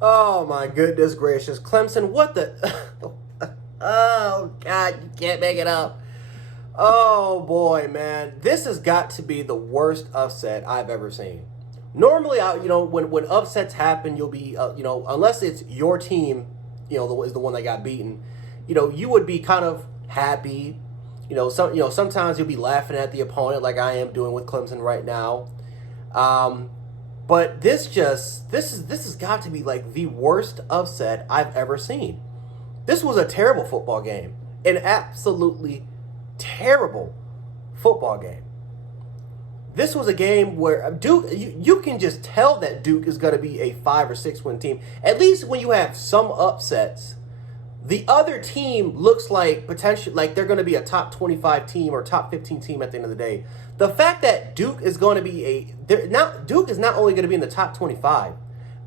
Oh my goodness gracious. Clemson, what the Oh God, you can't make it up. Oh boy, man. This has got to be the worst upset I've ever seen. Normally, when upsets happen, you'll be, unless it's your team, is the one that got beaten, you would be kind of happy. Sometimes you'll be laughing at the opponent like I am doing with Clemson right now. But this has got to be like the worst upset I've ever seen. This was a terrible football game, an absolutely terrible football game. This was a game where Duke, you can just tell that Duke is going to be a 5 or 6 win team. At least when you have some upsets, the other team looks like potential, like they're going to be a top 25 team or top 15 team at the end of the day. The fact that Duke is going to be Duke is not only going to be in the top 25,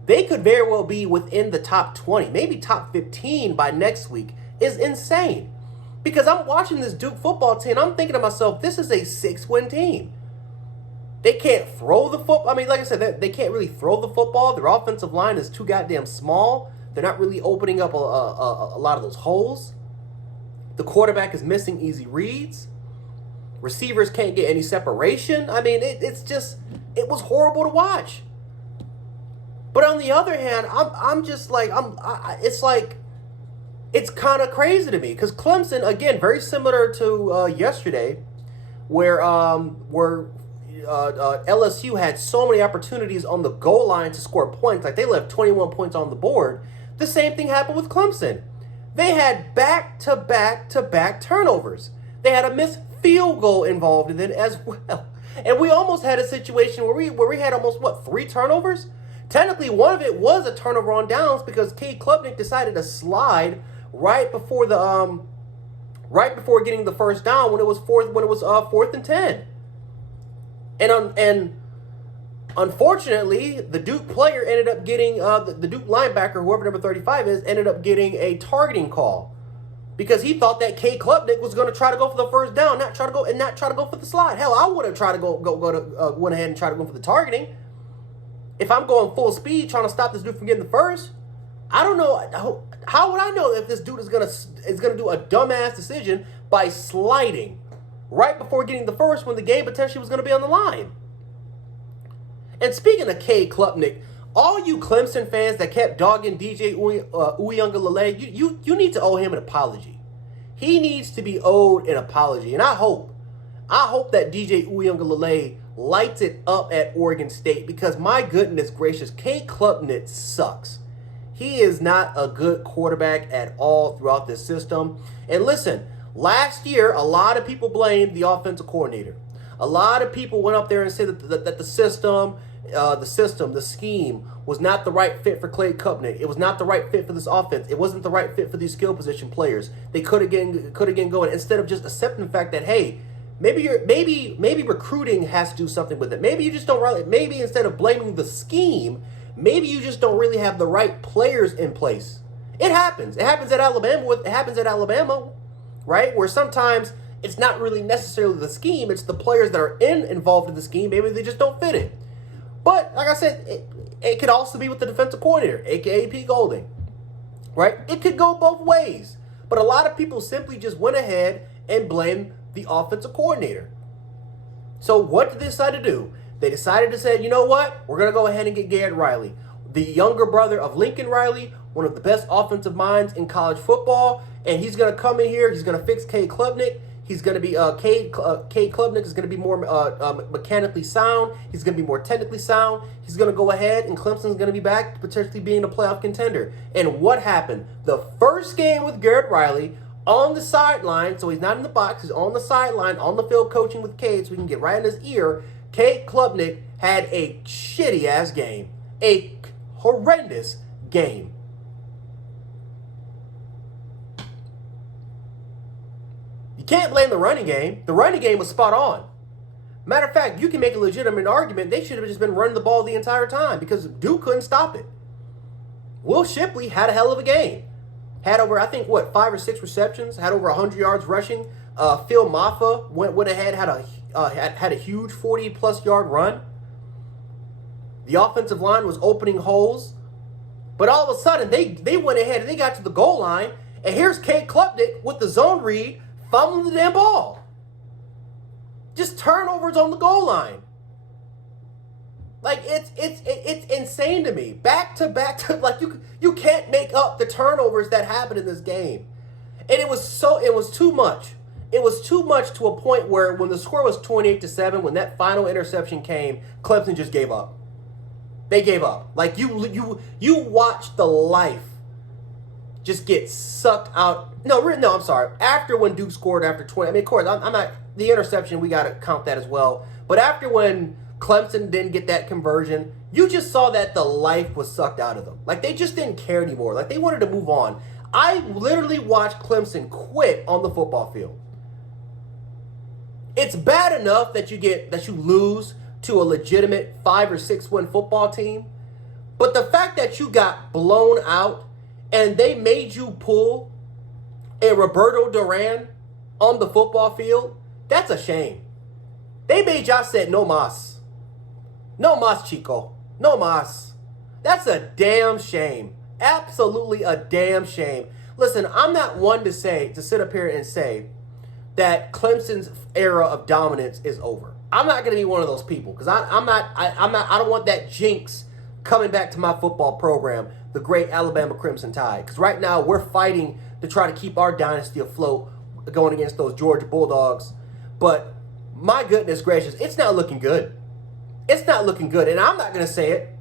they could very well be within the top 20, maybe top 15 by next week is insane. Because I'm watching this Duke football team, I'm thinking to myself, this is a 6-win team. They can't throw the football. I mean, like I said, they can't really throw the football. Their offensive line is too goddamn small. They're not really opening up a lot of those holes. The quarterback is missing easy reads. Receivers can't get any separation. I mean, it was horrible to watch. But on the other hand, it's kind of crazy to me because Clemson, again, very similar to yesterday, where LSU had so many opportunities on the goal line to score points. Like they left 21 points on the board. The same thing happened with Clemson. They had back-to-back-to-back turnovers. They had a missed field goal involved in it as well. And we almost had a situation where we had almost, 3 turnovers? Technically, one of it was a turnover on downs because Cade Klubnik decided to slide right before getting the first down when it was fourth and 10. And unfortunately, the Duke player ended up getting the Duke linebacker, whoever number 35 is, ended up getting a targeting call because he thought that Cade Klubnik was going to try to go for the first down, not try to go for the slide. Hell, I would have tried to went ahead and tried to go for the targeting. If I'm going full speed trying to stop this dude from getting the first, I don't know how would I know if this dude is gonna do a dumbass decision by sliding right before getting the first when the game potentially was going to be on the line. And speaking of Cade Klubnik, all you Clemson fans that kept dogging DJ Uiagalelei, you need to owe him an apology. He needs to be owed an apology. And I hope that DJ Uiagalelei lights it up at Oregon State because my goodness gracious, Cade Klubnik sucks. He is not a good quarterback at all throughout this system. And listen, last year, a lot of people blamed the offensive coordinator. A lot of people went up there and said that the scheme was not the right fit for Cade Klubnik. It was not the right fit for this offense. It wasn't the right fit for these skill position players. They could again going instead of just accepting the fact that, hey, maybe recruiting has to do something with it. Maybe you just don't really. Maybe instead of blaming the scheme, maybe you just don't really have the right players in place. It happens. It happens at Alabama. Right? Where sometimes it's not really necessarily the scheme, it's the players that are involved in the scheme. Maybe they just don't fit it. But like I said, it could also be with the defensive coordinator, aka Pete Golding. Right? It could go both ways. But a lot of people simply just went ahead and blamed the offensive coordinator. So what did they decide to do? They decided to say, you know what? We're going to go ahead and get Garrett Riley, the younger brother of Lincoln Riley, one of the best offensive minds in college football. And he's going to come in here. He's going to fix Cade Klubnik. He's going to be Cade Klubnik is going to be more mechanically sound. He's going to be more technically sound. He's going to go ahead, and Clemson's going to be back potentially being a playoff contender. And what happened? The first game with Garrett Riley on the sideline, so he's not in the box. He's on the sideline, on the field coaching with Cade, so we can get right in his ear. Cade Klubnik had a shitty-ass game. A horrendous game. You can't blame the running game. The running game was spot on. Matter of fact, you can make a legitimate argument they should have just been running the ball the entire time because Duke couldn't stop it. Will Shipley had a hell of a game. Had over, 5 or 6 receptions, had over 100 yards rushing. Phil Maffa went ahead, had a huge 40-plus yard run. The offensive line was opening holes. But all of a sudden, they went ahead and they got to the goal line, and here's Kate Klubnik with the zone read, fumbling the damn ball. Just turnovers on the goal line. Like, it's insane to me. Back to like, you can't make up the turnovers that happened in this game. And it was too much. It was too much to a point where when the score was 28-7, when that final interception came, Clemson just gave up. They gave up. Like, you watched the life just get sucked out. No, I'm sorry. After when Duke scored after 20, I mean, of course, I'm not, the interception, we got to count that as well. But after when Clemson didn't get that conversion, you just saw that the life was sucked out of them. Like, they just didn't care anymore. Like, they wanted to move on. I literally watched Clemson quit on the football field. It's bad enough that you lose to a legitimate 5 or 6 win football team, but the fact that you got blown out and they made you pull a Roberto Duran on the football field, that's a shame. They made y'all say no mas. No mas, Chico. No mas. That's a damn shame. Absolutely a damn shame. Listen, I'm not one to sit up here and say that Clemson's era of dominance is over. I'm not going to be one of those people because I don't want that jinx coming back to my football program, the great Alabama Crimson Tide. Because right now we're fighting to try to keep our dynasty afloat going against those Georgia Bulldogs. But my goodness gracious, it's not looking good. It's not looking good. And I'm not going to say it,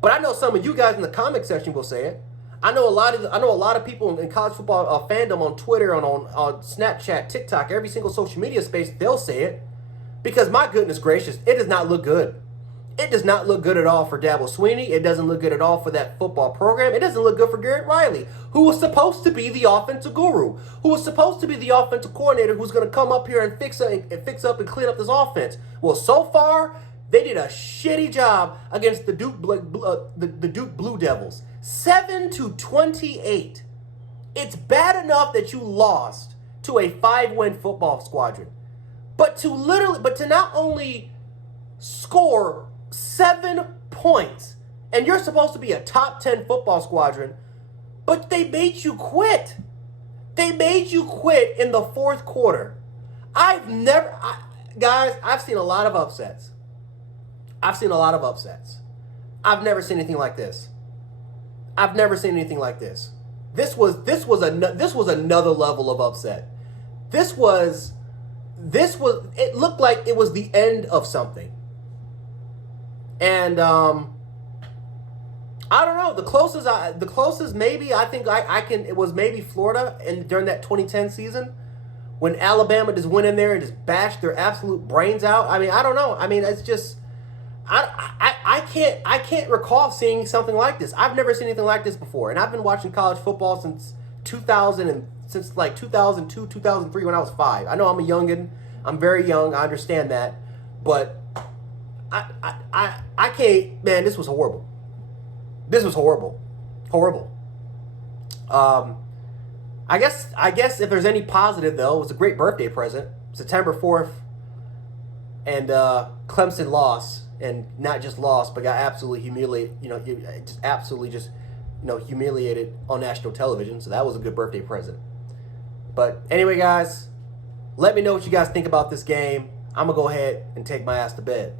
but I know some of you guys in the comment section will say it. I know a lot of people in college football fandom on Twitter and on Snapchat, TikTok, every single social media space, they'll say it. Because my goodness gracious, it does not look good. It does not look good at all for Dabo Swinney. It doesn't look good at all for that football program. It doesn't look good for Garrett Riley, who was supposed to be the offensive guru, who was supposed to be the offensive coordinator who's going to come up here and fix up and clean up this offense. Well, so far, they did a shitty job against the Duke Blue Devils. 7-28. It's bad enough that you lost to a 5-win football squadron. But to not only score 7 points, and you're supposed to be a top 10 football squadron, but they made you quit. They made you quit in the fourth quarter. I've seen a lot of upsets. I've never seen anything like this. This was another level of upset. It looked like it was the end of something. And I don't know, the closest maybe it was maybe Florida during that 2010 season when Alabama just went in there and just bashed their absolute brains out. I mean, I don't know. I mean, it's just I can't recall seeing something like this. I've never seen anything like this before. And I've been watching college football since 2002, 2003 when I was 5. I know I'm a youngin'. I'm very young. I understand that. But I can't, man, this was horrible. This was horrible. Horrible. I guess if there's any positive though, it was a great birthday present. September 4th and Clemson lost, and not just lost, but got absolutely humiliated, humiliated on national television. So that was a good birthday present. But anyway, guys, let me know what you guys think about this game. I'm going to go ahead and take my ass to bed.